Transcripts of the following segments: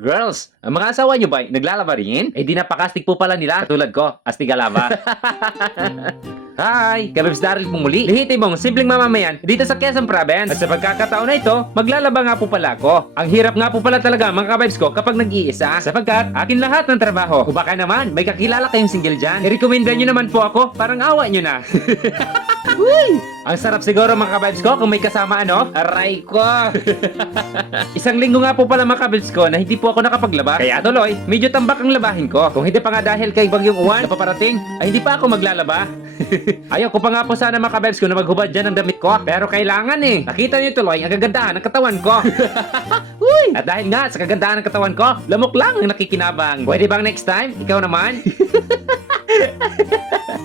Girls, ang mga asawa nyo ba naglalaba rin? Eh di napakastig po pala nila. Tulad ko, astigalaba. Hi! Kabibs Daryl po muli. Lihitin mong simpleng mamamayan dito sa Quezon Province. At sa pagkakataon na ito, maglalaba nga po pala ako. Ang hirap nga po pala talaga mga kabibs ko kapag nag-iisa. Sapagkat akin lahat ng trabaho. O baka naman, may kakilala kayong single dyan. I-recommenda nyo naman po ako, parang awa nyo na. Uy! Ang sarap siguro mga kabibs ko kung may kasama ano? Aray ko! Isang linggo nga po pala mga kabibs ko na hindi po ako nakapaglaba. Kaya tuloy, medyo tambak ang labahin ko. Kung hindi pa nga dahil kay Bagyong Uwan na paparating, ay hindi pa ako maglalaba. Ayaw ko pa nga po sana mga kabibs ko na maghubad dyan ng damit ko. Pero kailangan eh. Nakita niyo tuloy ang kagandahan ng katawan ko. Uy! At dahil nga sa kagandahan ng katawan ko, lamok lang ang nakikinabang. Pwede bang next time? Ikaw naman?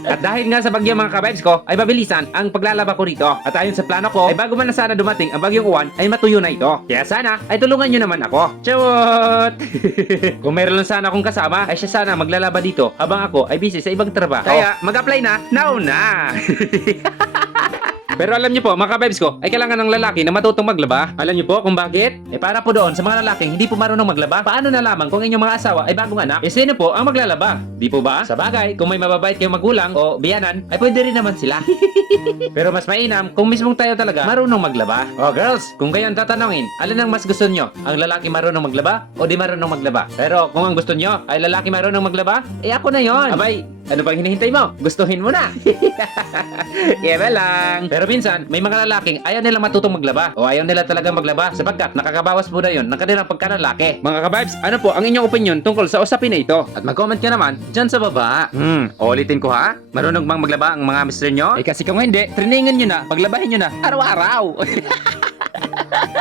At dahil nga sa bagyo mga kabibs ko, ay mabilisan ang paglalaba ko rito. At ayon sa plano ko, ay bago man na sana dumating ang Bagyong Uwan, ay matuyo na ito. Kaya sana, ay tulungan nyo naman ako. Chawot! Kung mayroon lang sana akong kasama, ay siya sana maglalaba dito habang ako ay busy sa ibang trabaho. Kaya mag-apply na, now na! Pero alam niyo po, mga kabibs ko, ay kailangan ng lalaki na matutong maglaba. Alam niyo po kung bakit? Eh para po doon sa mga lalaking hindi po marunong maglaba. Paano nalaman kung inyong mga asawa ay bagong anak? Eh sino po ang maglalaba? Di po ba? Sa bagay, kung may mababait kayong magulang o biyanan, ay pwede rin naman sila. Pero mas mainam kung mismong tayo talaga marunong maglaba. Oh girls, kung kayo ang tatanungin, alin ang mas gusto nyo? Ang lalaki marunong maglaba o di marunong maglaba? Pero kung ang gusto nyo ay lalaki marunong maglaba, eh ako na yon. Abay, ano bang hinihintay mo? Gustuhin mo na. Kaya lang. Pero minsan, may mga lalaking ayaw nila matutong maglaba o ayaw nila talaga maglaba sapagkat nakakabawas po na yun ng kanilang pagkalalaki. Mga kabibs, ano po ang inyong opinion tungkol sa usapin na ito? At mag-comment ka naman dyan sa baba. Ulitin ko ha? Marunong bang maglaba ang mga mister nyo? Eh kasi kung hindi, trainingan nyo na, paglabahin nyo na, araw-araw.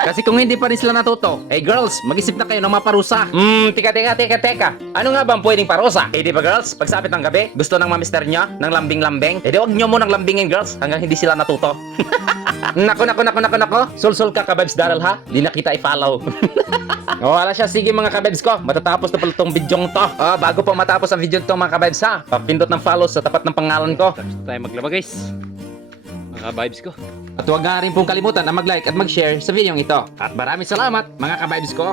Kasi kung hindi pa rin sila natuto, hey girls, mag-isip na kayo ng mga parusa. Teka. Ano nga bang pwedeng parusa? Eh di ba girls, pagsapit ng gabi, gusto ng mga mister nyo ng lambing-lambing? Eh di wag nyo munang lambingin girls hanggang hindi sila natuto. Nako. Sul-sul ka kabibs Daryl ha? Di na kita i-follow. Wala siya. Sige mga kabibs ko, matatapos na pala tong bidyong to. Bago pa matapos ang video to mga kabibs ha, papindot ng follow sa tapat ng pangalan ko. Tapos tayo maglaba guys. Mga kabibs ko. At huwag nga rin pong kalimutan na mag-like at mag-share sa video ito. At maraming salamat mga kabibs ko.